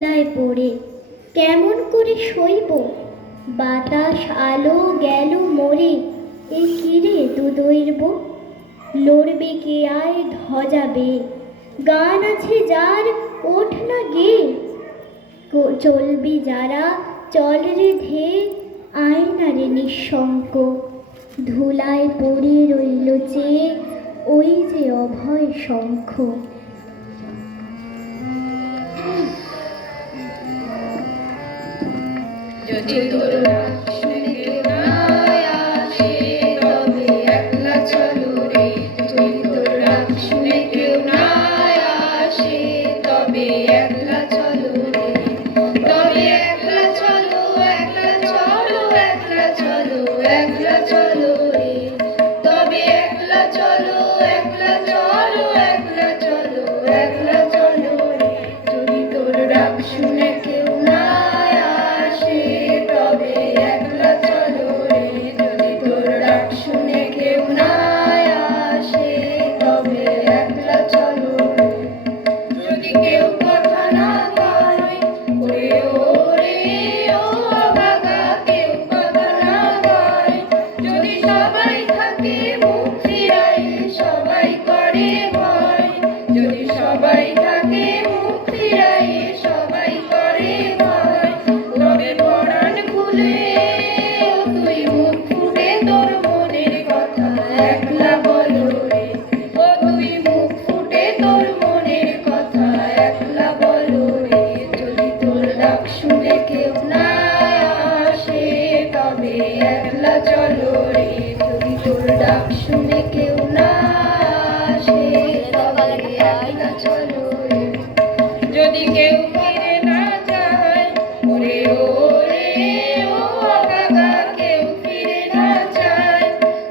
দায় পড়ে কেমন করে সইব, বাতাস আলো গেল মরে, এ কিরে দুদৈর্ব। লড়বে কে আয় ধজাবে, গান আছে যার ওঠ না গে, চলবি যারা চল রে ধে, আয় না রে নিঃশঙ্ক। ধুলায় পড়ে রইল চেয়ে ওই যে অভয় শঙ্খ। যদি তোর শুনে কেউ না আসে তবে একলা চলো রে। যদি তোর রাগ শুনে কেউ না আসে তবে একলা চলো রে। তবে একলা চলো, একলা চলো, একলা চলো, একলা চলো রে। তবে একলা চলো, একলা চলো, একলা চলো, একলা চলো রে। যদি তোর রাগ শুনে কেউ না আসে তবে একলা চলো রে। যদি তোর ডাক শুনে কেউ না আসে তবে একলা চলো রে। যদি কেউ কথা না কয় ওরে ওরে ও অভাগা, কেউ কথা না কয়। যদি সবাই থাকে মুখ ফিরায় সবাই করে ভয়। যদি সবাই থাকে মুখ ফিরায় সবাই করে ভয়। তবে পরাণ খুলে ও তুই মুখ ফুটে তোর মনের কথা একলা বলো রে। ও তুই মুখ ফুটে তোর মনের কথা একলা বলো রে। যদি তোর ডাক শুনে কেউ না আসে তবে একলা চলো রে। যদি তোর ডাক শুনে কেউ না আসে তবে একলা চলো রে। যদি কেউ ফিরে না যায় ওরে ওরে ও অভাগা, কেউ ফিরে না যায়।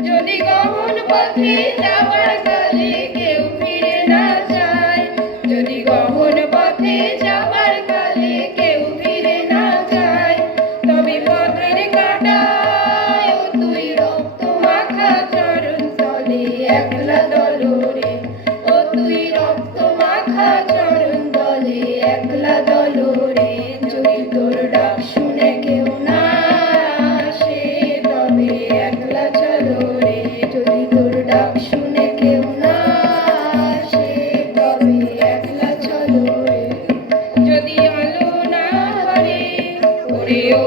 যদি গহন পথে যাবার কালে কেউ ফিরে না যায়। যদি গহন পথে যাবার কালে কেউ ফিরে না যায়। তবে পথের কাঁটায় ও তুই রক্ত মাখা চরণ তলে একলা দলো রে। ও তুই রক্ত মাখা চরণ তলে একলা দলো রে। যদি তোর ডাক শুনে কেউ না আসে তবে একলা চলো রে। যদি তোর ডাক শুনে কেউ না আসে তবে একলা চলো রে। যদি আলো না করে ওরে ও